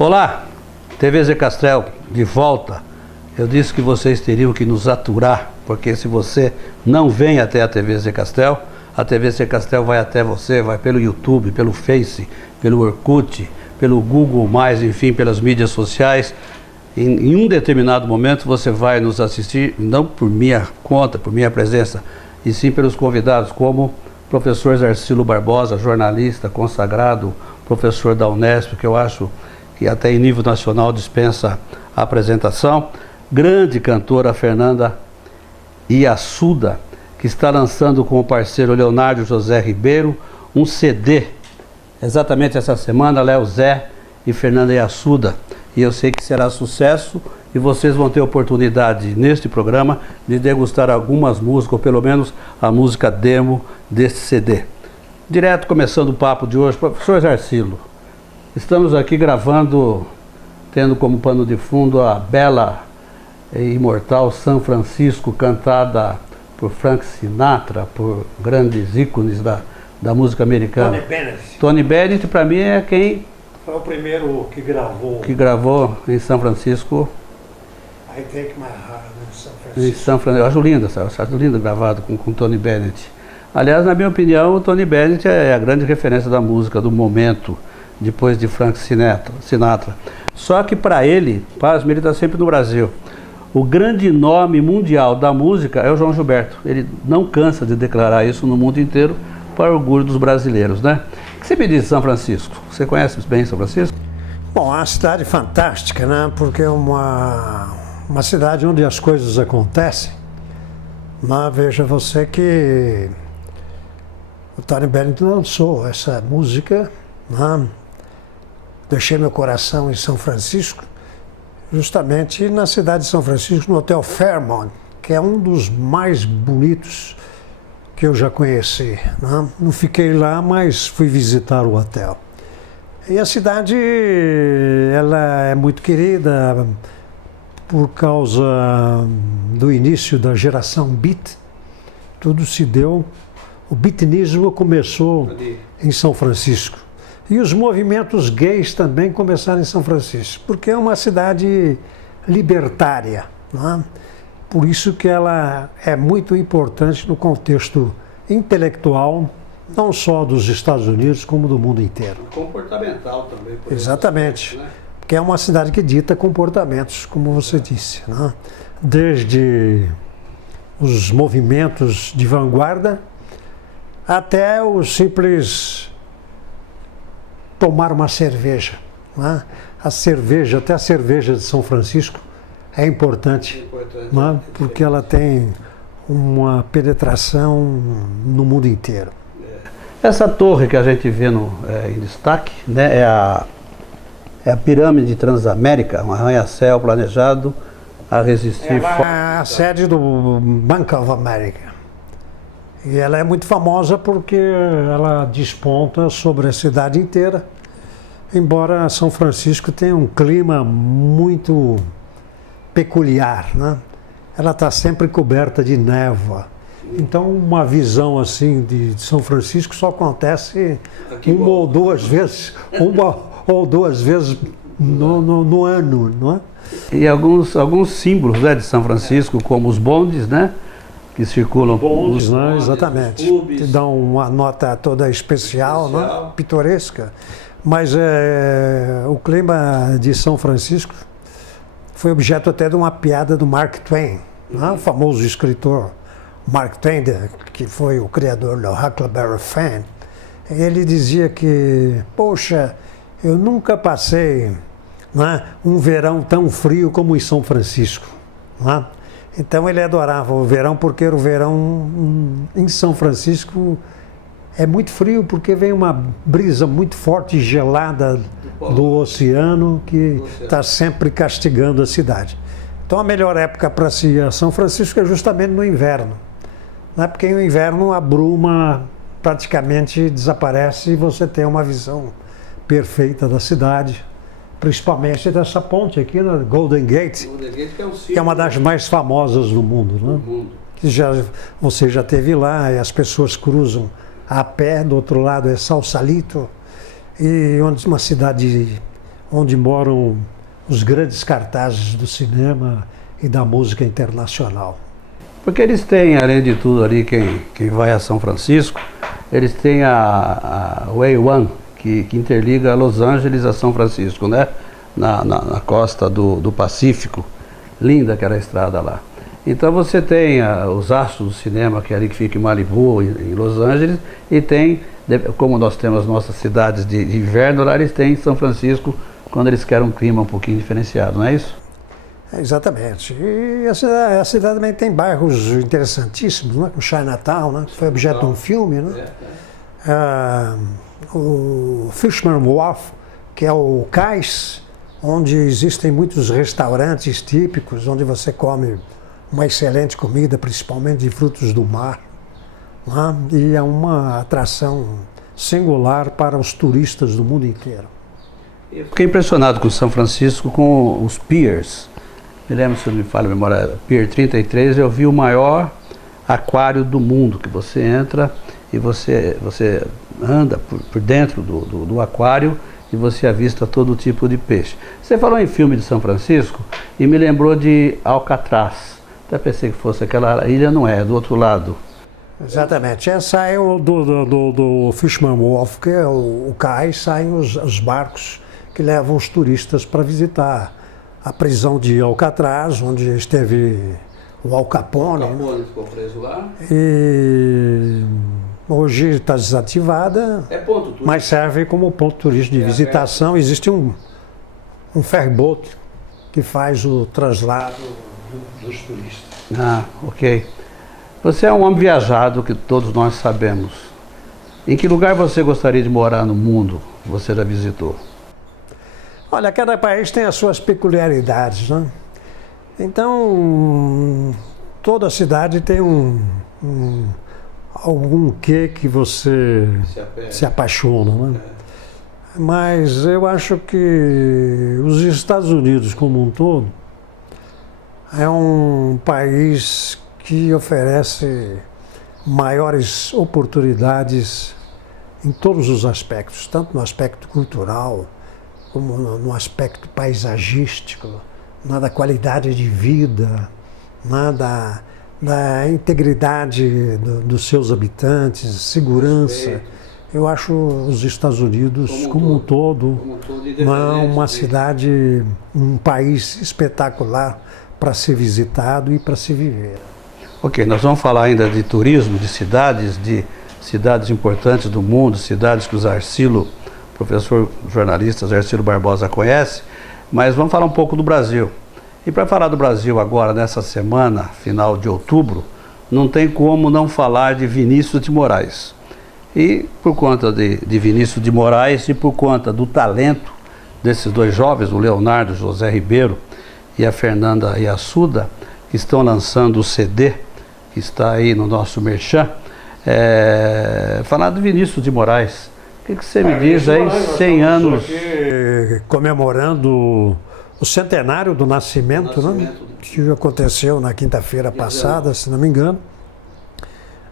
Olá, TV Zé Castel, de volta. Eu disse que vocês teriam que nos aturar, porque se você não vem até a TV Zé Castel, a TV Zé Castel vai até você, vai pelo YouTube, pelo Face, pelo Orkut, pelo Google+, enfim, pelas mídias sociais. Em um determinado momento você vai nos assistir, não por minha conta, por minha presença, e sim pelos convidados, como o professor Zarcilo Barbosa, jornalista consagrado, professor da Unesp, que eu acho que até em nível nacional dispensa a apresentação. Grande cantora Fernanda Iassuda, que está lançando com o parceiro Leonardo José Ribeiro um CD. Exatamente essa semana, Léo Zé e Fernanda Iassuda. E eu sei que será sucesso e vocês vão ter oportunidade neste programa de degustar algumas músicas, ou pelo menos a música demo deste CD. Direto começando o papo de hoje, professor Zarcilo, estamos aqui gravando, tendo como pano de fundo a bela e imortal San Francisco, cantada por Frank Sinatra, por grandes ícones da música americana. Tony Bennett. Tony Bennett, para mim, é quem... Foi o primeiro que gravou. Que gravou em São Francisco. I Take My Heart in São Em Francisco. São Francisco. Eu acho lindo gravado com Tony Bennett. Aliás, na minha opinião, o Tony Bennett é a grande referência da música do momento, depois de Frank Sinatra. Só que para ele, pasme, ele está sempre no Brasil. O grande nome mundial da música é o João Gilberto. Ele não cansa de declarar isso no mundo inteiro, para orgulho dos brasileiros, né? O que você me diz de São Francisco? Você conhece bem São Francisco? Bom, é uma cidade fantástica, né? Porque é uma cidade onde as coisas acontecem. Mas veja você que o Tony Bennett lançou essa música, né? Deixei meu coração em São Francisco, justamente na cidade de São Francisco, no Hotel Fairmont, que é um dos mais bonitos que eu já conheci, né? Não fiquei lá, mas fui visitar o hotel. E a cidade, ela é muito querida por causa do início da geração beat. Tudo se deu, o beatnismo começou em São Francisco. E os movimentos gays também começaram em São Francisco, porque é uma cidade libertária, né? Por isso que ela é muito importante no contexto intelectual, não só dos Estados Unidos, como do mundo inteiro. Comportamental também. Exatamente, né? Porque é uma cidade que dita comportamentos, como você disse, né? Desde os movimentos de vanguarda até o simples tomar uma cerveja, né? Até a cerveja de São Francisco é importante, né? Porque ela tem uma penetração no mundo inteiro. Essa torre que a gente vê em destaque, né, é a pirâmide Transamérica, um arranha-céu planejado a resistir. Ela é a sede do Bank of America. E ela é muito famosa porque ela desponta sobre a cidade inteira, embora São Francisco tenha um clima muito peculiar, né? Ela está sempre coberta de névoa. Então uma visão assim de São Francisco só acontece uma ou duas vezes no ano, não é? E alguns símbolos, né, de São Francisco, como os bondes, né? Que circulam. Bondes, né? Exatamente. Que dão uma nota toda especial, né? Pitoresca. Mas o clima de São Francisco foi objeto até de uma piada do Mark Twain, né? O famoso escritor Mark Twain, que foi o criador do Huckleberry Finn. Ele dizia que, poxa, eu nunca passei, né, um verão tão frio como em São Francisco, né? Então ele adorava o verão, porque o verão em São Francisco é muito frio, porque vem uma brisa muito forte e gelada do oceano que está sempre castigando a cidade. Então a melhor época para se ir a São Francisco é justamente no inverno, né? Porque no inverno a bruma praticamente desaparece e você tem uma visão perfeita da cidade, principalmente dessa ponte aqui na Golden Gate, que é uma das mais famosas do mundo, né? Que você já esteve lá e as pessoas cruzam a pé, do outro lado é Sausalito, e onde uma cidade onde moram os grandes cartazes do cinema e da música internacional. Porque eles têm, além de tudo ali, quem vai a São Francisco, eles têm a A1, que interliga Los Angeles a São Francisco, né? Na costa do Pacífico. Linda aquela estrada lá. Então você tem os astros do cinema, que é ali que fica em Malibu, em Los Angeles, e tem, como nós temos nossas cidades de inverno, lá eles têm São Francisco, quando eles querem um clima um pouquinho diferenciado, não é isso? Exatamente. E a cidade também tem bairros interessantíssimos, né? Como Chinatown, né? Que foi objeto de um filme, né? O Fisherman's Wharf, que é o cais, onde existem muitos restaurantes típicos, onde você come uma excelente comida, principalmente de frutos do mar, né? E é uma atração singular para os turistas do mundo inteiro. Eu fiquei impressionado com São Francisco, com os piers. Me lembro, se não me falha a memória, Pier 33, eu vi o maior aquário do mundo, que você entra e você anda por dentro do aquário e você avista todo tipo de peixe. Você falou em filme de São Francisco e me lembrou de Alcatraz. Até pensei que fosse aquela ilha, não é do outro lado. Exatamente. Essa é do Fisherman's Wharf, que é o cais, saem os barcos que levam os turistas para visitar a prisão de Alcatraz, onde esteve o Al Capone. O Capone ficou preso lá. E hoje está desativada, ponto turístico, mas serve como ponto turístico de visitação. Existe um ferryboat que faz o traslado dos turistas. Ah, ok. Você é um homem viajado, que todos nós sabemos. Em que lugar você gostaria de morar no mundo que você já visitou? Olha, cada país tem as suas peculiaridades, né? Então, toda cidade tem algum quê que você se apaixona, né? Mas eu acho que os Estados Unidos como um todo é um país que oferece maiores oportunidades em todos os aspectos, tanto no aspecto cultural, como no aspecto paisagístico, da qualidade de vida, da integridade dos seus habitantes, segurança. Eu acho os Estados Unidos, como um todo uma cidade, um país espetacular para ser visitado e para se viver. Ok, nós vamos falar ainda de turismo, de cidades importantes do mundo, cidades que o Zarcilo, professor jornalista Zarcilo Barbosa, conhece, mas vamos falar um pouco do Brasil. E para falar do Brasil agora, nessa semana, final de outubro, não tem como não falar de Vinícius de Moraes. E por conta de Vinícius de Moraes e por conta do talento desses dois jovens, o Leonardo José Ribeiro e a Fernanda Yassuda, que estão lançando o CD, que está aí no nosso merchan, falar do Vinícius de Moraes. O que você me diz aí, 100 anos... Comemorando o centenário do nascimento, né? Que aconteceu na quinta-feira passada, se não me engano.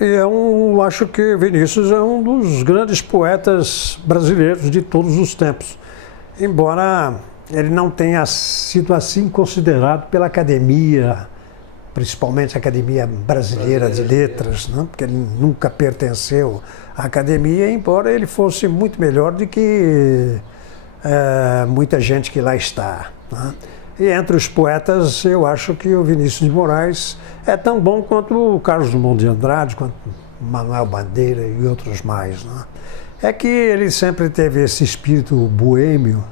E eu acho que Vinícius é um dos grandes poetas brasileiros de todos os tempos. Embora ele não tenha sido assim considerado pela academia, principalmente a Academia Brasileira de Letras, né? Porque ele nunca pertenceu à academia, embora ele fosse muito melhor do que muita gente que lá está, né? E entre os poetas, eu acho que o Vinícius de Moraes é tão bom quanto o Carlos Drummond de Andrade, quanto Manuel Bandeira e outros mais, né? É que ele sempre teve esse espírito boêmio.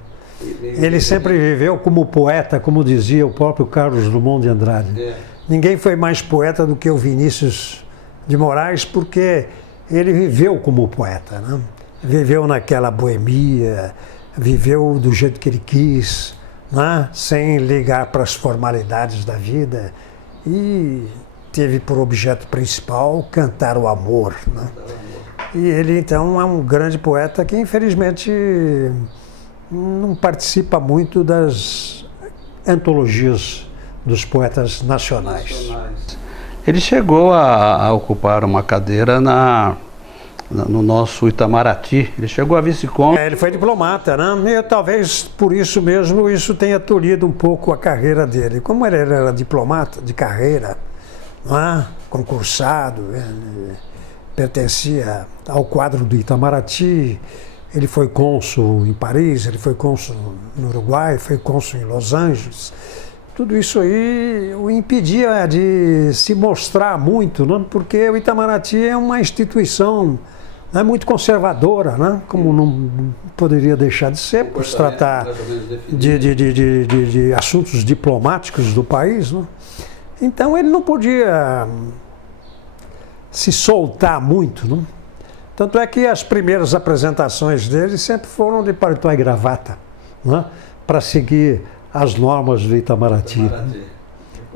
Ele sempre viveu como poeta, como dizia o próprio Carlos Drummond de Andrade. Ninguém foi mais poeta do que o Vinícius de Moraes, porque ele viveu como poeta, né? Viveu naquela boemia, viveu do jeito que ele quis, né? Sem ligar para as formalidades da vida, e teve por objeto principal cantar o amor, né? E ele então é um grande poeta que infelizmente não participa muito das antologias dos poetas nacionais. Ele chegou a ocupar uma cadeira na no nosso Itamaraty. Ele chegou a vice-cônsul. Ele foi diplomata, né? E talvez por isso mesmo isso tenha tolhido um pouco a carreira dele. Como ele era diplomata de carreira, não é? Concursado, ele pertencia ao quadro do Itamaraty, ele foi cônsul em Paris, ele foi cônsul no Uruguai, foi cônsul em Los Angeles. Tudo isso aí o impedia de se mostrar muito, né? Porque o Itamaraty é uma instituição, né, muito conservadora, né? Como não poderia deixar de ser, por se tratar de assuntos diplomáticos do país, né? Então ele não podia se soltar muito, né? Tanto é que as primeiras apresentações dele sempre foram de paletó e gravata, né? Para seguir as normas do Itamaraty.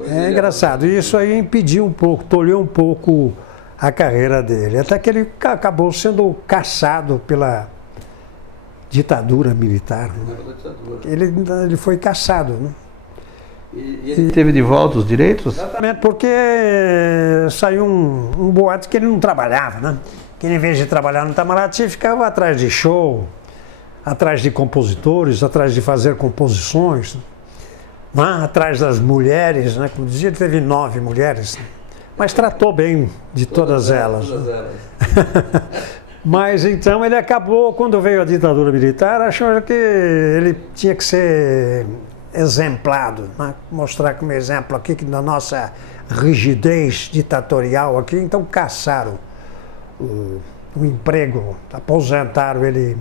É engraçado, e isso aí impediu um pouco, tolheu um pouco a carreira dele, até que ele acabou sendo caçado pela ditadura militar. Né? Ele foi caçado, né? E ele teve de volta os direitos? Exatamente, porque saiu um boato que ele não trabalhava, né? Que ele, em vez de trabalhar no Itamaraty, ficava atrás de show, atrás de compositores, atrás de fazer composições, né? Atrás das mulheres, né? Como dizia, ele teve 9 mulheres, mas tratou bem de todas elas. Mas então ele acabou, quando veio a ditadura militar, achou que ele tinha que ser exemplado, né? Mostrar como exemplo aqui que na nossa rigidez ditatorial aqui, então caçaram o emprego, aposentaram ele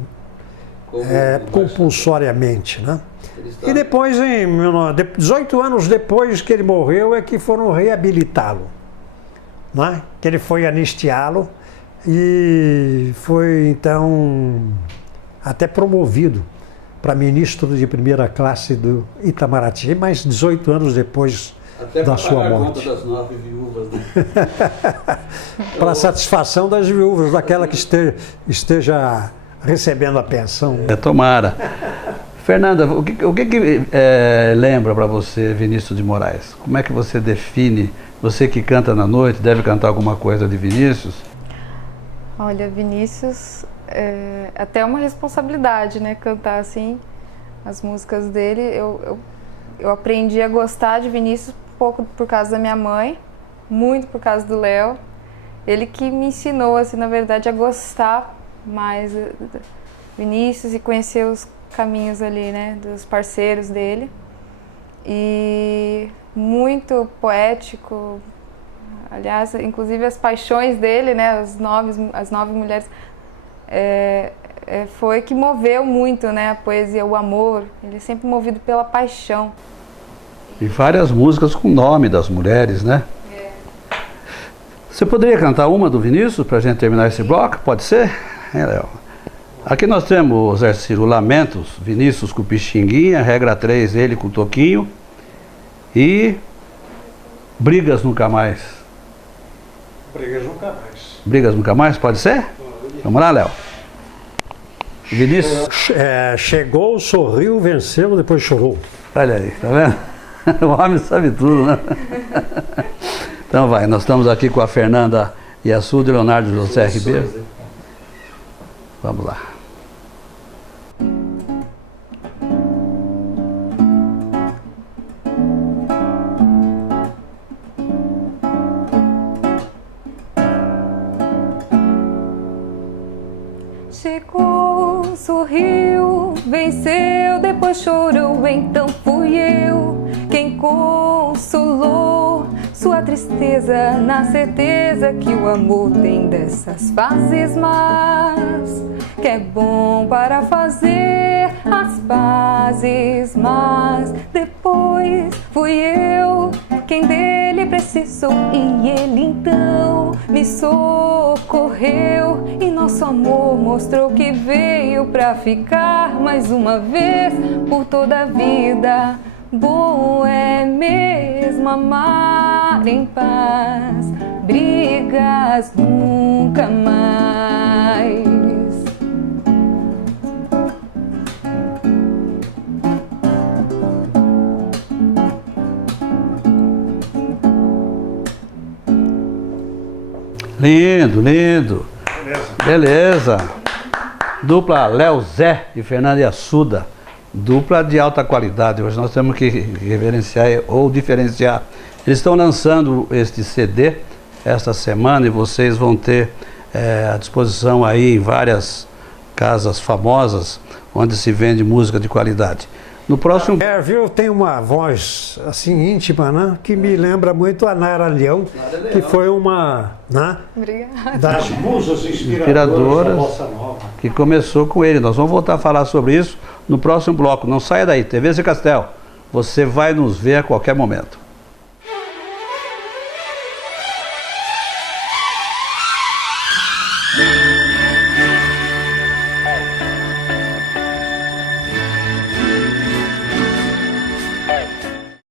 compulsoriamente, né? E depois, 18 anos depois que ele morreu, é que foram reabilitá-lo, né? Que ele foi anistiá-lo e foi então até promovido para ministro de primeira classe do Itamaraty, mas 18 anos depois da sua morte. Das 9 viúvas, né? Para satisfação das viúvas, daquela que esteja recebendo a pensão. Tomara. Fernanda, o que lembra para você Vinícius de Moraes? Como é que você define, você que canta na noite, deve cantar alguma coisa de Vinícius? Olha, Vinícius é até uma responsabilidade, né? Cantar assim as músicas dele. Eu aprendi a gostar de Vinícius um pouco por causa da minha mãe, muito por causa do Léo. Ele que me ensinou, assim, na verdade, a gostar mais de Vinícius e conhecer os caminhos ali, né? Dos parceiros dele. E muito poético. Aliás, inclusive as paixões dele, né? As 9 mulheres. Foi que moveu muito, né, a poesia, o amor. Ele é sempre movido pela paixão. E várias músicas com o nome das mulheres, né? Você poderia cantar uma do Vinícius para a gente terminar esse bloco? Pode ser? Léo. Aqui nós temos, Zé Ciro, Lamentos, Vinícius com Pixinguinha, regra 3, ele com Toquinho e Brigas Nunca Mais. Brigas Nunca Mais. Brigas Nunca Mais, pode ser? Vamos lá, Léo. Vinícius. Chegou, sorriu, venceu, depois chorou. Olha aí, tá vendo? O homem sabe tudo, né? Então vai, nós estamos aqui com a Fernanda Iassuda e Leonardo José Ribeiro. Vamos lá. Chegou, sorriu, venceu, depois chorou, então fui eu quem consolou sua tristeza, na certeza que o amor tem dessas fases más, que é bom para fazer as pazes, mas depois fui eu quem dele precisou e ele então me socorreu e nosso amor mostrou que veio pra ficar mais uma vez por toda a vida. Bom é mesmo amar em paz, brigas nunca mais. Lindo, lindo. Beleza. Dupla Léo Zé e Fernanda Assuda. Dupla de alta qualidade. Hoje nós temos que reverenciar ou diferenciar. Eles estão lançando este CD esta semana e vocês vão ter à disposição aí em várias casas famosas onde se vende música de qualidade. No próximo... viu? Tem uma voz assim íntima, né? Que me lembra muito a Nara Leão, que foi uma, né? Obrigada. Das musas inspiradoras da Bossa Nova, que começou com ele. Nós vamos voltar a falar sobre isso no próximo bloco. Não saia daí. TV Zé Castel, você vai nos ver a qualquer momento.